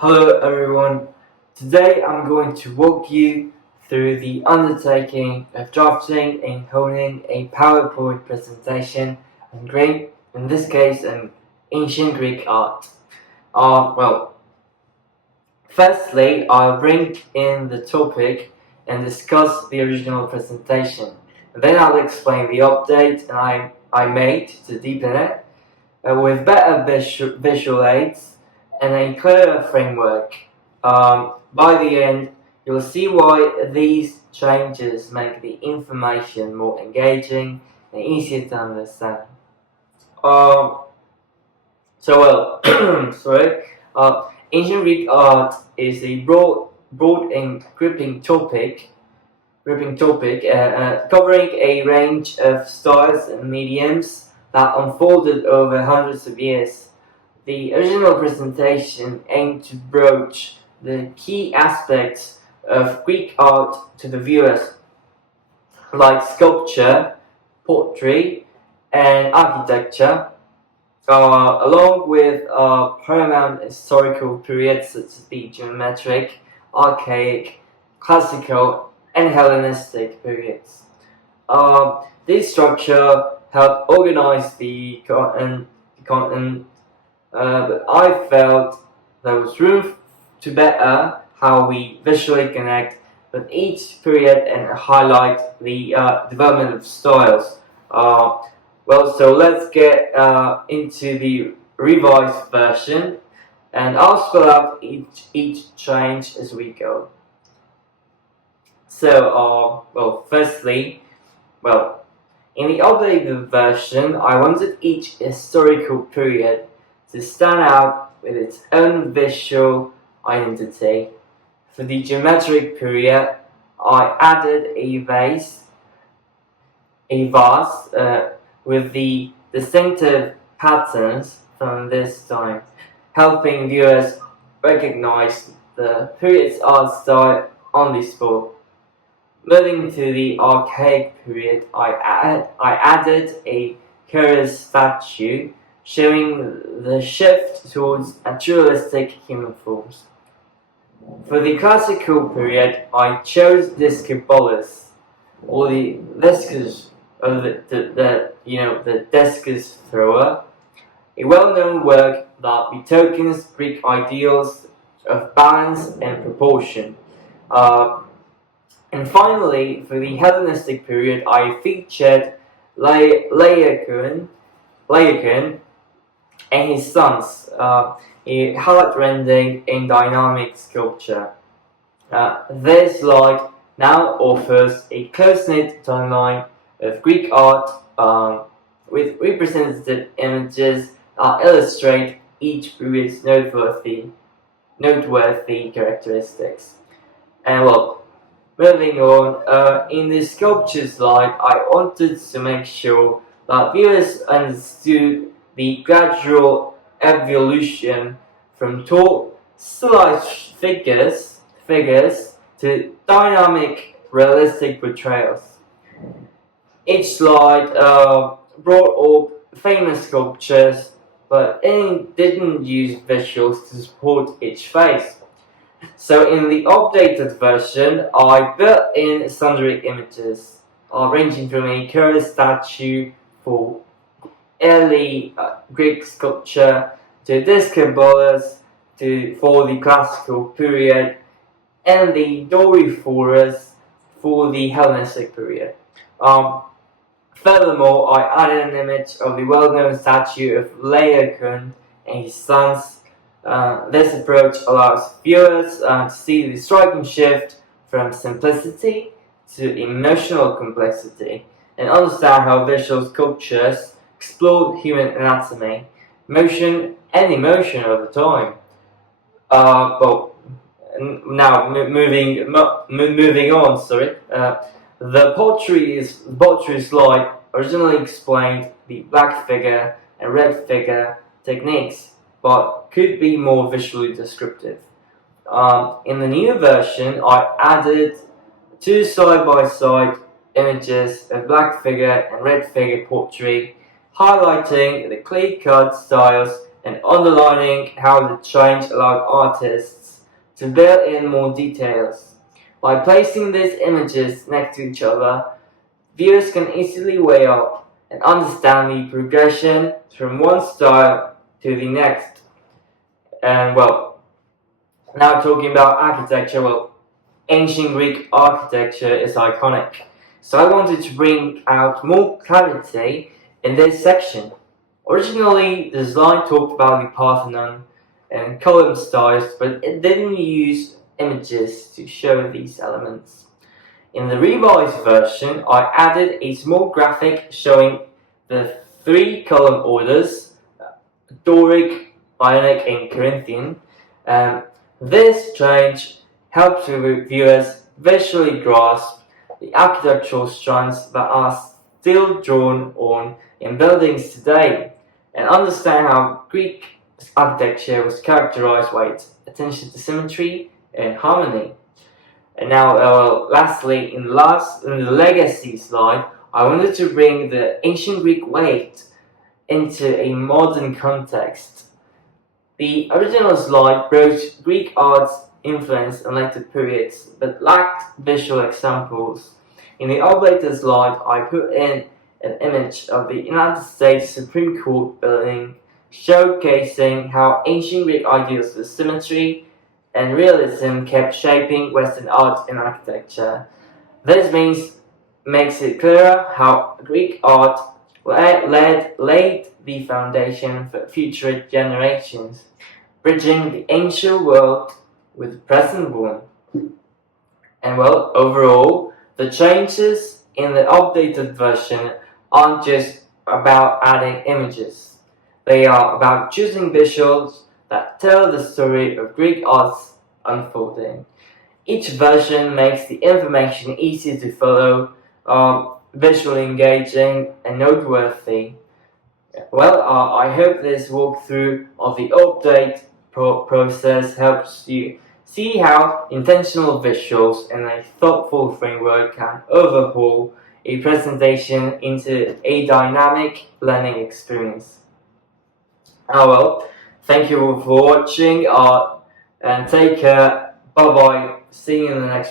Hello everyone, today I'm going to walk you through the undertaking of drafting and honing a PowerPoint presentation in this case, an ancient Greek art. Firstly, I'll bring in the topic and discuss the original presentation. Then I'll explain the update I made to deepen it with better visual aids and a clearer framework. By the end, you'll see why these changes make the information more engaging and easier to understand. Ancient Greek art is a broad and gripping topic, covering a range of styles and mediums that unfolded over hundreds of years. The original presentation aimed to broach the key aspects of Greek art to the viewers, like sculpture, pottery, and architecture, along with paramount historical periods such as the geometric, archaic, classical, and Hellenistic periods. This structure helped organize the content, but I felt there was room to better how we visually connect with each period and highlight the development of styles. So let's get into the revised version, and I'll spell out each change as we go. Firstly, in the updated version, I wanted each historical period to stand out with its own visual identity. For the geometric period, I added a vase with the distinctive patterns from this time, helping viewers recognize the period's art style on the spot. Moving to the archaic period, I added a curious statue showing the shift towards naturalistic human forms. For the classical period, I chose Discobolus, or the discus, the discus thrower, a well-known work that betokens Greek ideals of balance and proportion. And finally, for the Hellenistic period, I featured Laocoon and his sons, a highlight rendering in dynamic sculpture. This slide now offers a close-knit timeline of Greek art with representative images that illustrate each period's noteworthy characteristics. Moving on, in the sculpture slide, I wanted to make sure that viewers understood the gradual evolution from tall, stylized figures to dynamic, realistic portrayals. Each slide brought up famous sculptures, but it didn't use visuals to support each face. So in the updated version, I built in sundry images, ranging from a curious statue for early Greek sculpture to Discobolus for the classical period, and the Doryphorus for the Hellenistic period. Furthermore, I added an image of the well-known statue of Laocoon and his sons. This approach allows viewers to see the striking shift from simplicity to emotional complexity and understand how visual sculptures explored human anatomy, motion, and emotion over time. Moving on. The pottery slide originally explained the black figure and red figure techniques, but could be more visually descriptive. In the new version, I added two side-by-side images of black figure and red figure pottery, highlighting the clear-cut styles and underlining how the change allowed artists to build in more details. By placing these images next to each other, viewers can easily weigh up and understand the progression from one style to the next. And well, now talking about architecture, well, ancient Greek architecture is iconic. So I wanted to bring out more clarity in this section. Originally, the slide talked about the Parthenon and column styles, but it didn't use images to show these elements. In the revised version, I added a small graphic showing the 3 column orders, Doric, Ionic, and Corinthian. This change helps viewers visually grasp the architectural strands that are still drawn on in buildings today, and understand how Greek architecture was characterized by its attention to symmetry and harmony. And now, lastly, in the legacy slide, I wanted to bring the ancient Greek weight into a modern context. The original slide brought Greek art's influence in later periods, but lacked visual examples. In the updated slide, I put in an image of the United States Supreme Court building, showcasing how ancient Greek ideals of symmetry and realism kept shaping Western art and architecture. This makes it clearer how Greek art laid the foundation for future generations, bridging the ancient world with the present one. And well, overall, the changes in the updated version aren't just about adding images. They are about choosing visuals that tell the story of Greek art's unfolding. Each version makes the information easy to follow, visually engaging, and noteworthy. Well, I hope this walkthrough of the update process helps you see how intentional visuals and a thoughtful framework can overhaul a presentation into a dynamic learning experience. Well, thank you all for watching, and take care. Bye bye. See you in the next